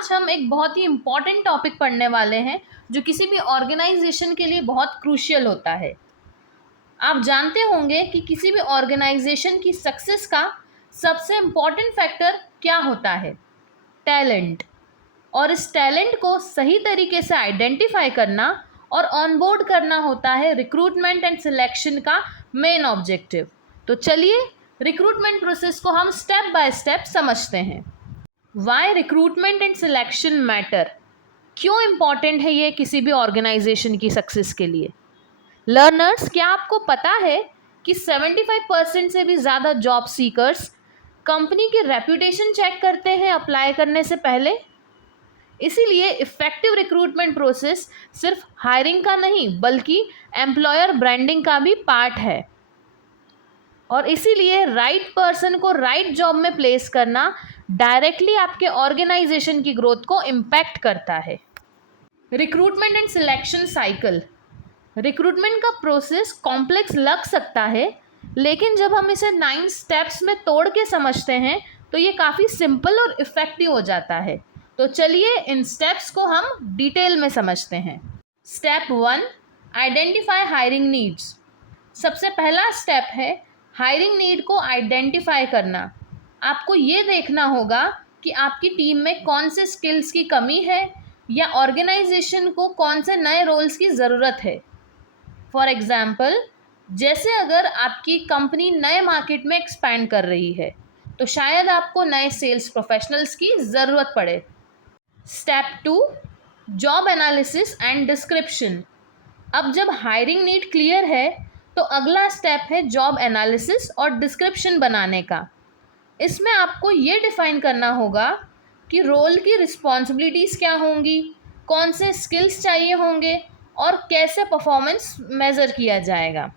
आज हम एक बहुत ही इम्पॉर्टेंट टॉपिक पढ़ने वाले हैं जो किसी भी ऑर्गेनाइजेशन के लिए बहुत क्रूशियल होता है। आप जानते होंगे कि किसी भी ऑर्गेनाइजेशन की सक्सेस का सबसे इम्पॉर्टेंट फैक्टर क्या होता है? टैलेंट। और इस टैलेंट को सही तरीके से आइडेंटिफाई करना और ऑनबोर्ड करना होता है रिक्रूटमेंट एंड सिलेक्शन का मेन ऑब्जेक्टिव। तो चलिए रिक्रूटमेंट प्रोसेस को हम स्टेप बाय स्टेप समझते हैं। Why recruitment and selection matter, क्यों इम्पॉर्टेंट है ये किसी भी ऑर्गेनाइजेशन की सक्सेस के लिए? लर्नर्स, क्या आपको पता है कि 75% से भी ज़्यादा जॉब सीकर्स कंपनी की रेपुटेशन चेक करते हैं अप्लाई करने से पहले? इसीलिए इफ़ेक्टिव रिक्रूटमेंट प्रोसेस सिर्फ हायरिंग का नहीं बल्कि एम्प्लॉयर ब्रांडिंग का भी पार्ट है। और इसीलिए राइट पर्सन को राइट जॉब में प्लेस करना डायरेक्टली आपके ऑर्गेनाइजेशन की ग्रोथ को इम्पैक्ट करता है। Recruitment and selection cycle. Recruitment का प्रोसेस कॉम्प्लेक्स लग सकता है, लेकिन जब हम इसे 9 स्टेप्स में तोड़ के समझते हैं तो ये काफ़ी सिंपल और इफ़ेक्टिव हो जाता है। तो चलिए इन स्टेप्स को हम डिटेल में समझते हैं। Step 1, identify hiring needs. सबसे पहला स्टेप है हायरिंग नीड को आइडेंटिफाई करना। आपको ये देखना होगा कि आपकी टीम में कौन से स्किल्स की कमी है या ऑर्गेनाइजेशन को कौन से नए रोल्स की ज़रूरत है। फॉर एग्ज़ाम्पल, जैसे अगर आपकी कंपनी नए मार्केट में एक्सपैंड कर रही है तो शायद आपको नए सेल्स प्रोफेशनल्स की ज़रूरत पड़े। Step 2, job analysis and description. अब जब हायरिंग नीड क्लियर है तो अगला स्टेप है जॉब एनालिसिस और डिस्क्रिप्शन बनाने का। इसमें आपको ये डिफ़ाइन करना होगा कि रोल की रिस्पॉन्सिबिलिटीज़ क्या होंगी, कौन से स्किल्स चाहिए होंगे और कैसे परफॉर्मेंस मेज़र किया जाएगा।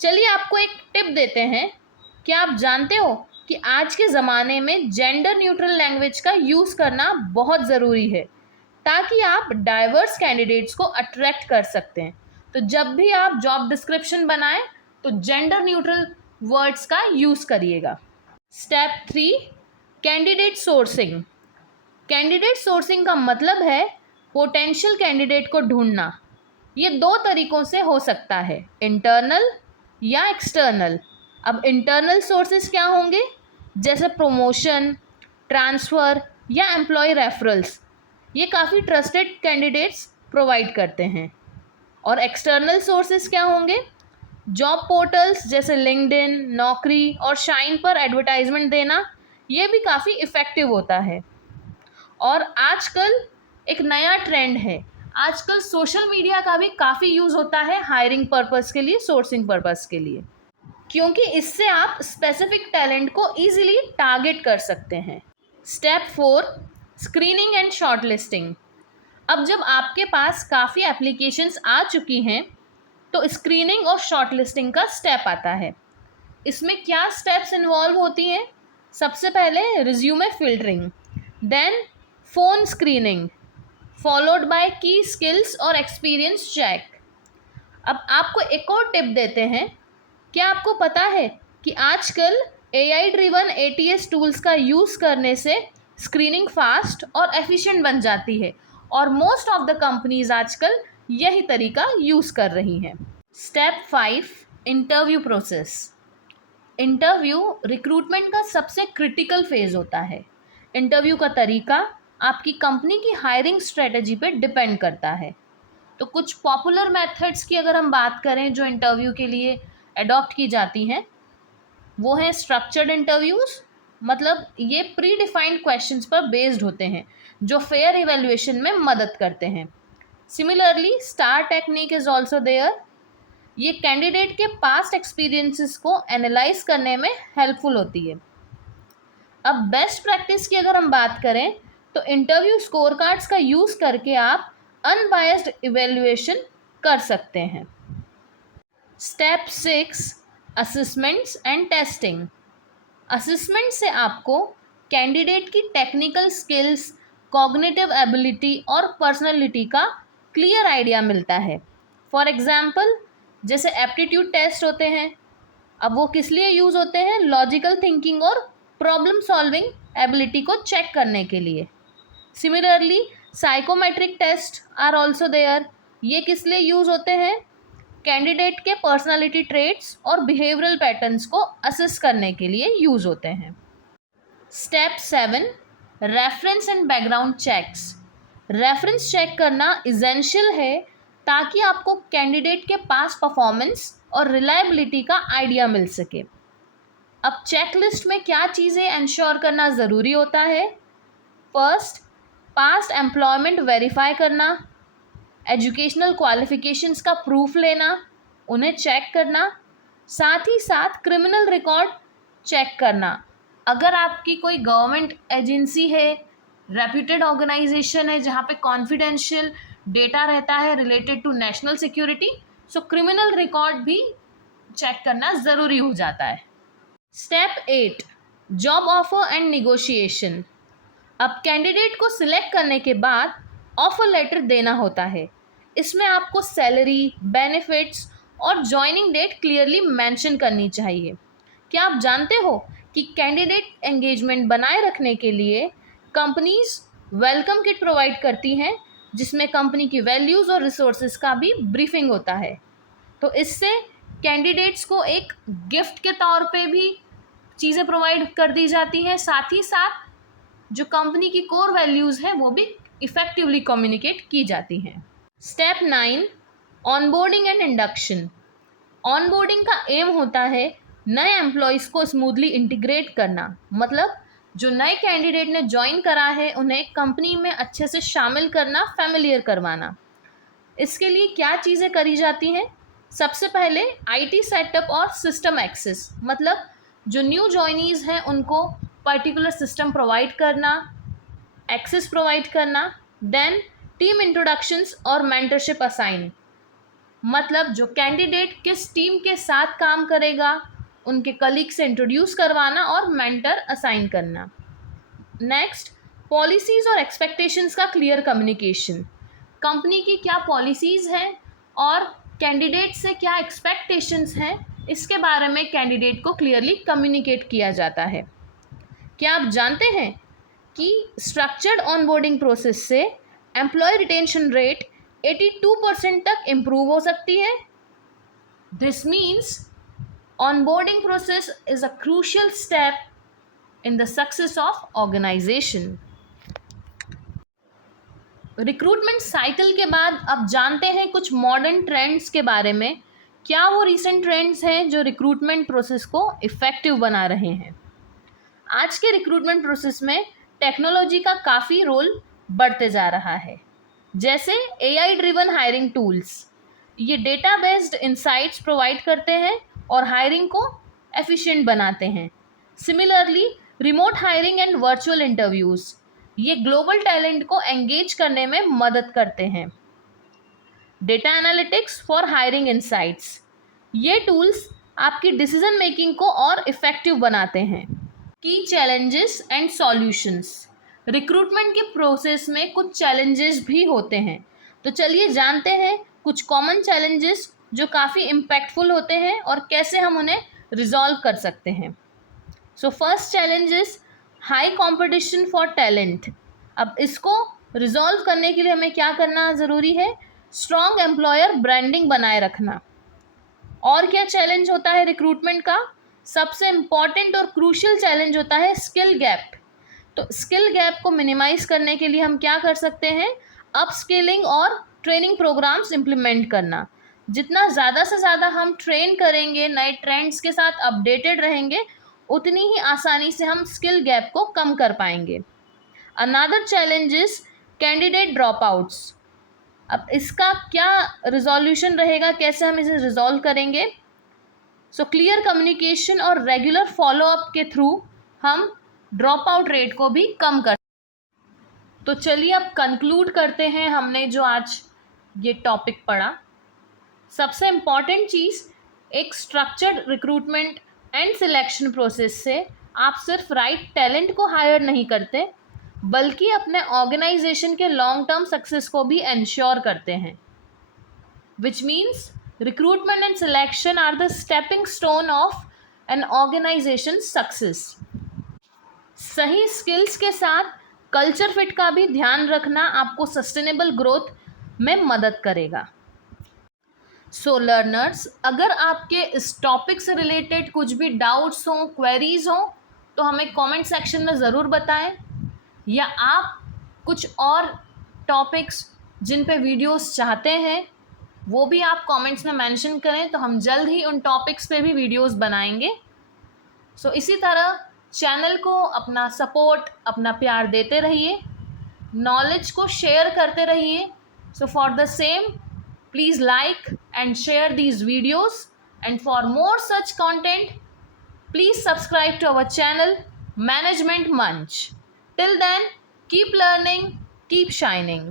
चलिए आपको एक टिप देते हैं। क्या आप जानते हो कि आज के ज़माने में जेंडर न्यूट्रल लैंग्वेज का यूज़ करना बहुत ज़रूरी है ताकि आप डाइवर्स कैंडिडेट्स को अट्रैक्ट कर सकते हैं। तो जब भी आप जॉब डिस्क्रिप्शन बनाएं तो जेंडर न्यूट्रल वर्ड्स का यूज़ करिएगा। Step 3, candidate sourcing. Candidate sourcing का मतलब है पोटेंशियल कैंडिडेट को ढूंढना। ये 2 तरीक़ों से हो सकता है, इंटरनल या एक्सटर्नल। अब इंटरनल सोर्सेज क्या होंगे? जैसे प्रमोशन, ट्रांसफ़र या एम्प्लॉय रेफरल्स। ये काफ़ी ट्रस्टेड कैंडिडेट्स प्रोवाइड करते हैं। और एक्सटर्नल सोर्सेज क्या होंगे? जॉब पोर्टल्स जैसे लिंक्डइन, नौकरी और शाइन पर एडवर्टाइजमेंट देना, ये भी काफ़ी इफ़ेक्टिव होता है। और आजकल एक नया ट्रेंड है, आजकल सोशल मीडिया का भी काफ़ी यूज़ होता है हायरिंग पर्पज़ के लिए, सोर्सिंग पर्पज़ के लिए, क्योंकि इससे आप स्पेसिफिक टैलेंट को ईजिली टारगेट कर सकते हैं। Step 4, screening and shortlisting. अब जब आपके पास काफ़ी एप्लीकेशंस आ चुकी हैं तो स्क्रीनिंग और शॉर्टलिस्टिंग का स्टेप आता है। इसमें क्या स्टेप्स इन्वॉल्व होती हैं? सबसे पहले resume filtering, then phone screening, followed by key skills और एक्सपीरियंस चेक। अब आपको एक और टिप देते हैं। क्या आपको पता है कि आजकल AI ड्रिवन ATS टूल्स का यूज़ करने से स्क्रीनिंग फास्ट और एफिशिएंट बन जाती है और मोस्ट ऑफ द कंपनीज आजकल यही तरीका यूज़ कर रही हैं। Step 5, interview process. Interview recruitment का सबसे क्रिटिकल फेज़ होता है। इंटरव्यू का तरीका आपकी कंपनी की हायरिंग स्ट्रेटजी पे डिपेंड करता है। तो कुछ पॉपुलर मेथड्स की अगर हम बात करें जो इंटरव्यू के लिए अडॉप्ट की जाती हैं, वो हैं स्ट्रक्चर्ड इंटरव्यूज़। मतलब ये प्री डिफाइंड क्वेश्चंस पर बेस्ड होते हैं जो फेयर इवैल्यूएशन में मदद करते हैं। Similarly STAR technique is also there. ये कैंडिडेट के पास्ट एक्सपीरियंसेस को एनालाइज करने में हेल्पफुल होती है। अब बेस्ट प्रैक्टिस की अगर हम बात करें तो इंटरव्यू स्कोर कार्ड्स का यूज़ करके आप अनबायस्ड इवैल्यूएशन कर सकते हैं। Step 6, assessments and testing. Assessment से आपको कैंडिडेट की टेक्निकल स्किल्स, कॉग्निटिव एबिलिटी और पर्सनैलिटी का क्लियर आइडिया मिलता है। फॉर एग्ज़ाम्पल, जैसे एप्टीट्यूड टेस्ट होते हैं, अब वो किस लिए यूज़ होते हैं? लॉजिकल थिंकिंग और प्रॉब्लम सॉल्विंग एबिलिटी को चेक करने के लिए। Similarly psychometric test are also there. ये किस लिए यूज होते हैं? कैंडिडेट के पर्सनालिटी ट्रेट्स और बिहेवियरल पैटर्न्स को असेस करने के लिए यूज होते हैं। Step 7, reference and background checks. Reference check करना इसेंशियल है ताकि आपको कैंडिडेट के पास परफॉर्मेंस और रिलायबिलिटी का आइडिया मिल सके। अब चेकलिस्ट में क्या चीज़ें इंश्योर करना ज़रूरी होता है? फर्स्ट, पास्ट एम्प्लॉयमेंट वेरीफाई करना, एजुकेशनल क्वालिफिकेशंस का प्रूफ लेना, उन्हें चेक करना, साथ ही साथ क्रिमिनल रिकॉर्ड चेक करना। अगर आपकी कोई गवर्नमेंट एजेंसी है, रेप्यूटेड ऑर्गेनाइजेशन है जहाँ पे कॉन्फिडेंशियल डेटा रहता है related to national security, so criminal record भी चेक करना ज़रूरी हो जाता है। Step 8, job offer and negotiation. अब कैंडिडेट को सिलेक्ट करने के बाद ऑफर लेटर देना होता है। इसमें आपको सैलरी, बेनिफिट्स और ज्वाइनिंग डेट क्लियरली मेंशन करनी चाहिए। क्या आप जानते हो कि कैंडिडेट एंगेजमेंट बनाए रखने के लिए कंपनीज वेलकम किट प्रोवाइड करती हैं, जिसमें कंपनी की वैल्यूज़ और रिसोर्सेज का भी ब्रीफिंग होता है। तो इससे कैंडिडेट्स को एक गिफ्ट के तौर पे भी चीज़ें प्रोवाइड कर दी जाती हैं, साथ ही साथ जो कंपनी की कोर वैल्यूज़ हैं वो भी इफ़ेक्टिवली कम्युनिकेट की जाती हैं। Step 9, onboarding and induction. Onboarding का एम होता है नए एम्प्लॉयज़ को स्मूथली इंटीग्रेट करना, मतलब जो नए कैंडिडेट ने ज्वाइन करा है उन्हें कंपनी में अच्छे से शामिल करना, फैमिलियर करवाना। इसके लिए क्या चीज़ें करी जाती हैं? सबसे पहले आईटी सेटअप और सिस्टम एक्सेस, मतलब जो न्यू ज्वाइनीज़ हैं उनको पर्टिकुलर सिस्टम प्रोवाइड करना, एक्सेस प्रोवाइड करना। देन टीम इंट्रोडक्शंस और मेंटरशिप असाइन, मतलब जो कैंडिडेट किस टीम के साथ काम करेगा उनके कलीग से इंट्रोड्यूस करवाना और मेंटर असाइन करना। नेक्स्ट, पॉलिसीज़ और एक्सपेक्टेशंस का क्लियर कम्युनिकेशन। कंपनी की क्या पॉलिसीज़ हैं और कैंडिडेट से क्या एक्सपेक्टेशंस हैं, इसके बारे में कैंडिडेट को क्लियरली कम्युनिकेट किया जाता है। क्या आप जानते हैं कि स्ट्रक्चर्ड ऑनबोर्डिंग प्रोसेस से एम्प्लॉय रिटेंशन रेट 82% तक इम्प्रूव हो सकती है? This means onboarding process is a crucial step in the success of organization. Recruitment cycle के बाद अब जानते हैं कुछ मॉडर्न ट्रेंड्स के बारे में। क्या वो रिसेंट ट्रेंड्स हैं जो रिक्रूटमेंट प्रोसेस को इफ़ेक्टिव बना रहे हैं? आज के रिक्रूटमेंट प्रोसेस में टेक्नोलॉजी का काफ़ी रोल बढ़ते जा रहा है, जैसे AI ड्रिवन हायरिंग टूल्स। ये डेटा बेस्ड इंसाइट्स प्रोवाइड करते हैं और हायरिंग को एफिशिएंट बनाते हैं। Similarly remote hiring and virtual interviews, ये ग्लोबल टैलेंट को एंगेज करने में मदद करते हैं। Data analytics for hiring insights, ये टूल्स आपकी डिसीजन मेकिंग को और इफ़ेक्टिव बनाते हैं। की चैलेंजेस एंड सॉल्यूशंस, रिक्रूटमेंट के प्रोसेस में कुछ चैलेंजेस भी होते हैं, तो चलिए जानते हैं कुछ कॉमन चैलेंजेस जो काफ़ी इम्पैक्टफुल होते हैं और कैसे हम उन्हें रिजॉल्व कर सकते हैं। So first challenge is high competition for talent. अब इसको रिजॉल्व करने के लिए हमें क्या करना ज़रूरी है? स्ट्रॉन्ग एम्प्लॉयर ब्रांडिंग बनाए रखना। और क्या चैलेंज होता है रिक्रूटमेंट का? सबसे इम्पॉर्टेंट और क्रूशियल चैलेंज होता है स्किल गैप। तो स्किल गैप को मिनिमाइज़ करने के लिए हम क्या कर सकते हैं? अपस्किलिंग और ट्रेनिंग प्रोग्राम्स इम्प्लीमेंट करना। जितना ज़्यादा से ज़्यादा हम ट्रेन करेंगे, नए ट्रेंड्स के साथ अपडेटेड रहेंगे, उतनी ही आसानी से हम स्किल गैप को कम कर पाएंगे। Another challenge is candidate drop outs. अब इसका क्या रिजोल्यूशन रहेगा, कैसे हम इसे रिजॉल्व करेंगे? सो क्लियर कम्युनिकेशन और रेगुलर फॉलोअप के थ्रू हम ड्रॉप आउट रेट को भी कम कर। तो चलिए अब कंक्लूड करते हैं हमने जो आज ये टॉपिक पढ़ा। सबसे इम्पॉर्टेंट चीज़, एक structured recruitment and selection process से आप सिर्फ राइट टैलेंट को हायर नहीं करते, बल्कि अपने ऑर्गेनाइजेशन के लॉन्ग टर्म सक्सेस को भी इंश्योर करते हैं। Which means recruitment and selection are the stepping stone of an organisation success. सही स्किल्स के साथ कल्चर फिट का भी ध्यान रखना आपको सस्टेनेबल ग्रोथ में मदद करेगा। सो लर्नर्स, अगर आपके इस टॉपिक से रिलेटेड कुछ भी डाउट्स हों, क्वेरीज हों, तो हमें कमेंट सेक्शन में ज़रूर बताएं, या आप कुछ और टॉपिक्स जिन पे वीडियोस चाहते हैं वो भी आप कमेंट्स में मेंशन करें, तो हम जल्द ही उन टॉपिक्स पे भी वीडियोस बनाएंगे। सो इसी तरह चैनल को अपना सपोर्ट, अपना प्यार देते रहिए, नॉलेज को शेयर करते रहिए। So for the same, please like and share these videos, and for more such content please subscribe to our channel Management Munch. Till then, keep learning, keep shining.